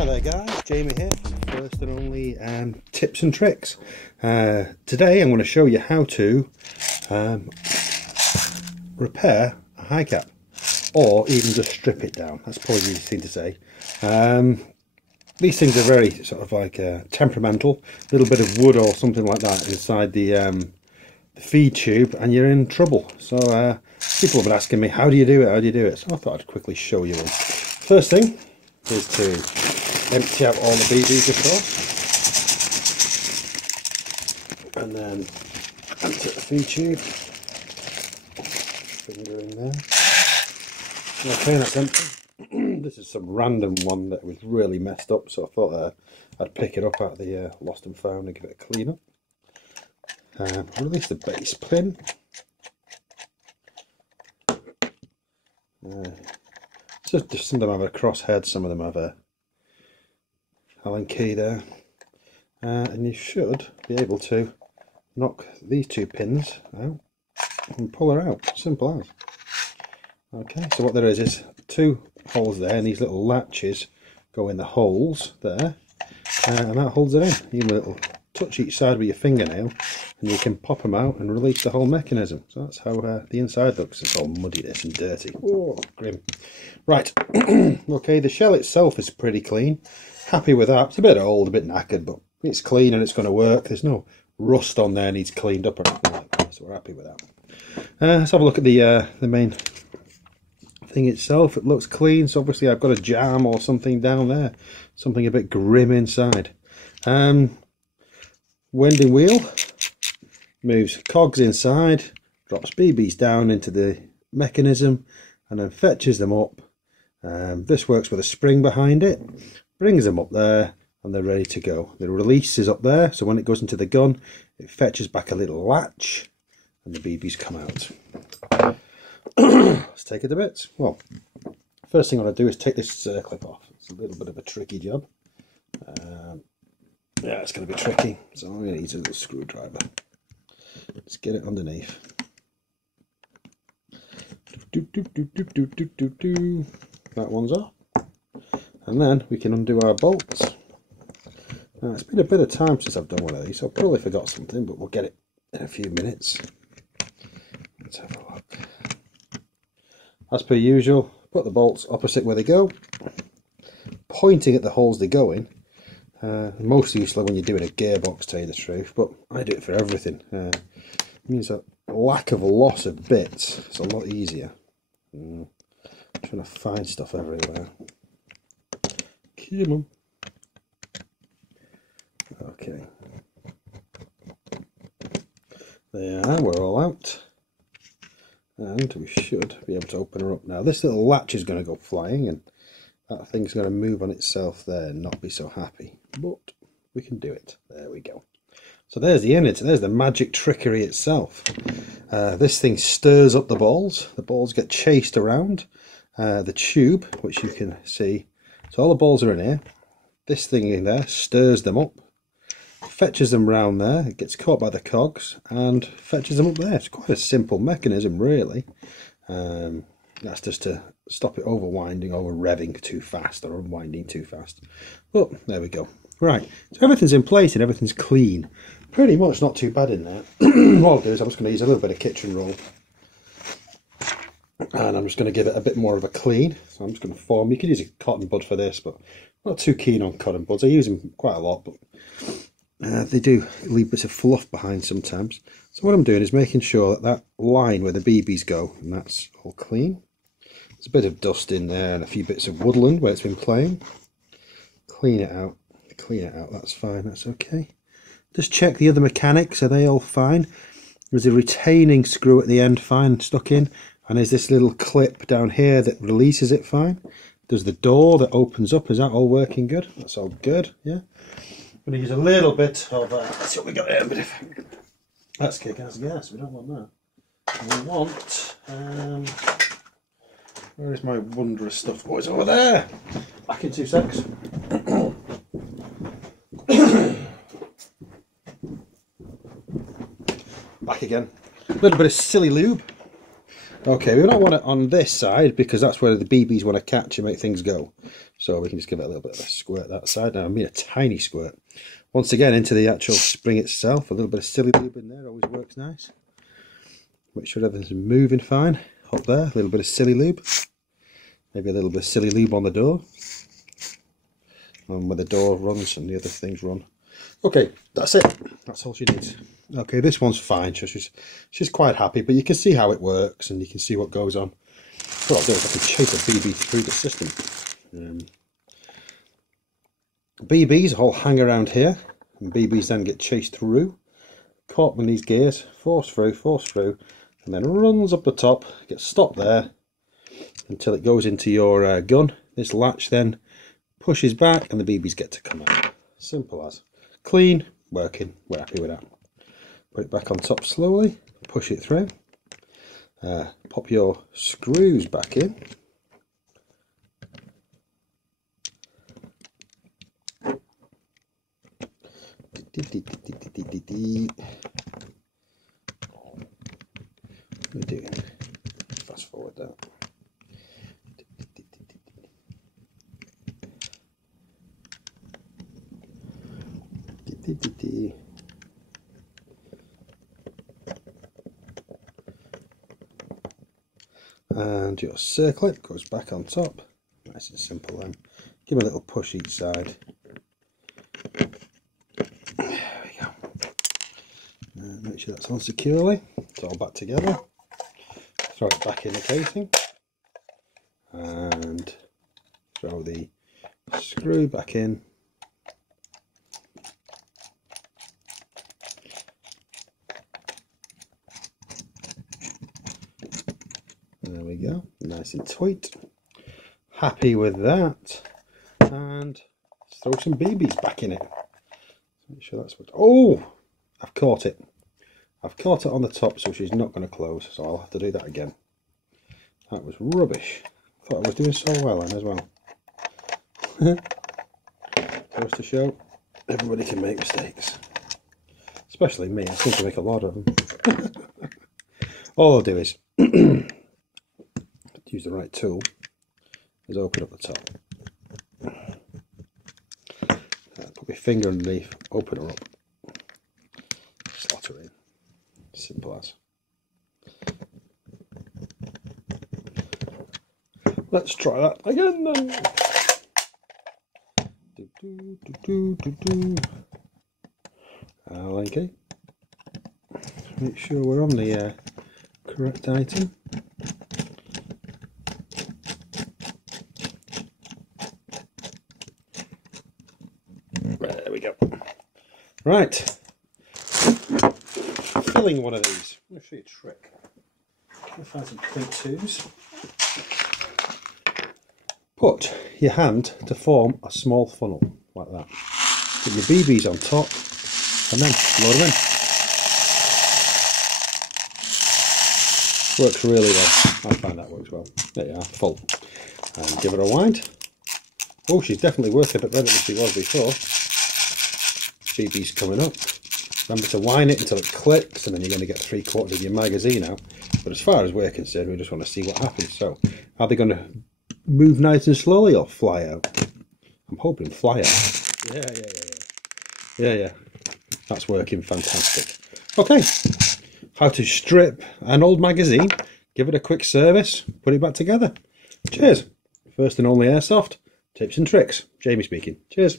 Hi there guys, Jamie here from First and Only Tips and Tricks. Today I'm going to show you how to repair a high cap, or even just strip it down. That's probably the easiest thing to say. These things are very sort of like temperamental. A little bit of wood or something like that inside the feed tube and you're in trouble. So people have been asking me, how do you do it, how do you do it? So I thought I'd quickly show you one. First thing is to empty out all the BBs, of course, and then empty the feed tube, finger in there. Okay, that's empty. This is some random one that was really messed up, so I thought I'd pick it up out of the lost and found and give it a clean up. Release the base pin. So some of them have a crosshead, some of them have a Allen key there, and you should be able to knock these two pins out and pull her out. Simple as. Okay, so what there is two holes there, and these little latches go in the holes there, and that holds it in. You have a little touch each side with your fingernail, and you can pop them out and release the whole mechanism. So that's how the inside looks. It's all muddy, this, and dirty. Oh, grim. Right. Okay, the shell itself is pretty clean. Happy with that. It's a bit old, a bit knackered, but it's clean and it's going to work. There's no rust on there, needs cleaned up or anything like that, so we're happy with that. Let's have a look at the main thing itself. It looks clean, so obviously I've got a jam or something down there, something a bit grim inside. Winding wheel moves cogs inside, drops BBs down into the mechanism, and then fetches them up. This works with a spring behind it, brings them up there, and they're ready to go. The release is up there, so when it goes into the gun, it fetches back a little latch, and the BBs come out. Let's take it to bits. Well, first thing I want to do is take this circlip off. It's a little bit of a tricky job. Yeah, it's going to be tricky, so I'm going to use a little screwdriver. Let's get it underneath. That one's off. And then we can undo our bolts. Now, it's been a bit of time since I've done one of these, so I probably forgot something, but we'll get it in a few minutes. Let's have a look. As per usual, put the bolts opposite where they go, pointing at the holes they go in. Mostly useful when you're doing a gearbox, to tell you the truth, but I do it for everything. It means a lack of loss of bits. It's a lot easier. I'm trying to find stuff everywhere. Come on. Okay. There, we're all out. And we should be able to open her up now. This little latch is going to go flying, and that thing's going to move on itself there and not be so happy. But we can do it. There we go. So there's the innards. There's the magic trickery itself. This thing stirs up the balls. The balls get chased around the tube, which you can see. So all the balls are in here. This thing in there stirs them up, fetches them round there. It gets caught by the cogs and fetches them up there. It's quite a simple mechanism, really. That's just to stop it overwinding, over revving too fast or unwinding too fast. But there we go. Right, so everything's in place and everything's clean. Pretty much not too bad in there. What I'll do is I'm just going to use a little bit of kitchen roll, and I'm just going to give it a bit more of a clean. So I'm just going to form. You could use a cotton bud for this, but I'm not too keen on cotton buds. I use them quite a lot, but they do leave bits of fluff behind sometimes. So what I'm doing is making sure that that line where the BBs go, and that's all clean. There's a bit of dust in there and a few bits of woodland where it's been playing. Clean it out. Clean it out, that's fine, that's okay. Just check the other mechanics, are they all fine? There's a retaining screw at the end fine stuck in, and there's this little clip down here that releases it fine. There's the door that opens up, is that all working good? That's all good, yeah. I'm going to use a little bit of, let's see what we got here. That's kick-ass gas, we don't want that. We want, where is my wondrous stuff? Oh, it's over there! Back in 2 secs. Back again. A little bit of silly lube. Okay, we don't want it on this side because that's where the BBs want to catch and make things go. So we can just give it a little bit of a squirt that side. Now I mean a tiny squirt. Once again into the actual spring itself, a little bit of silly lube in there always works nice. Make sure everything's moving fine. Up there, a little bit of silly lube. Maybe a little bit of silly lube on the door. And where the door runs and the other things run. Okay, that's it. That's all she needs. Okay, this one's fine. She's quite happy, but you can see how it works and you can see what goes on. What I'll do is I can chase a BB through the system. BBs all hang around here, and BBs then get chased through, caught in these gears, force through, and then runs up the top, gets stopped there until it goes into your gun. This latch then pushes back and the BBs get to come out. Simple as. Clean, working, we're happy with that. Put it back on top slowly, push it through, pop your screws back in. What are we doing? Fast forward that. And your circlip goes back on top. Nice and simple then. Give it a little push each side. There we go. Make sure that's on securely. It's all back together. Throw it back in the casing. And throw the screw back in. There we go, nice and tight. Happy with that. And throw some BBs back in it. Make sure that's what. Oh, I've caught it. I've caught it on the top, so she's not going to close. So I'll have to do that again. That was rubbish. I thought I was doing so well then as well. Goes to show everybody can make mistakes, especially me. I seem to make a lot of them. All I'll do is use the right tool, is open up the top. Put my finger underneath, open her up, slot her in. Simple as. Let's try that again then. Okay. Make sure we're on the correct item. There we go. Right. Filling one of these. I'm going to show you a trick. I'm going to find some .2s. Put your hand to form a small funnel like that. Put your BBs on top and then load them in. Works really well. I find that works well. There you are, full. And give it a wind. Oh, she's definitely working a bit better than she was before. BB's coming up. Remember to wind it until it clicks, and then you're going to get 3/4 of your magazine out. But as far as we're concerned, we just want to see what happens. So, are they going to move nice and slowly or fly out? I'm hoping fly out. Yeah. That's working fantastic. Okay. How to strip an old magazine, give it a quick service, put it back together. Cheers. First and only Airsoft, tips and tricks. Jamie speaking. Cheers.